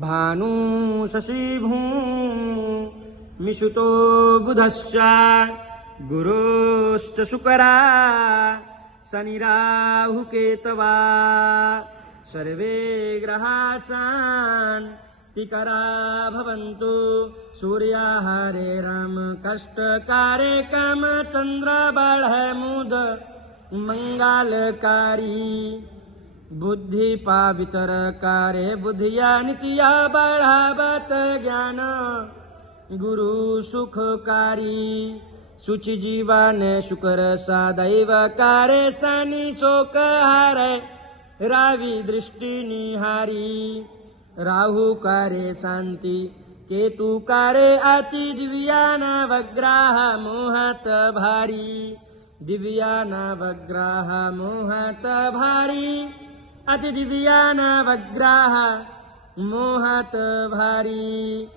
भानु शशिभू मिषुतो बुधश्च गुरोश्च शुकरा शनिराहुकेतवा सर्वे ग्रहाः शान्तिकरा भवन्तु सूर्याहारे राम कष्टकारे कामचन्द्रबलमुद मङ्गलकारी बुद्धिपावितरकारे बुद्धिया नित्या बढ़ावत ज्ञान। गुरु सुखकारी शुचि जीवन शुकर सदैव कारे शनि शोक हारे रावि दृष्टि निहारी, राहु कारे शान्ति केतु कारे अति दिव्या नवग्राह मोहत भारी। दिव्या नवग्राह मोहत भारी। अति दिव्या नवग्राह मोहत भारी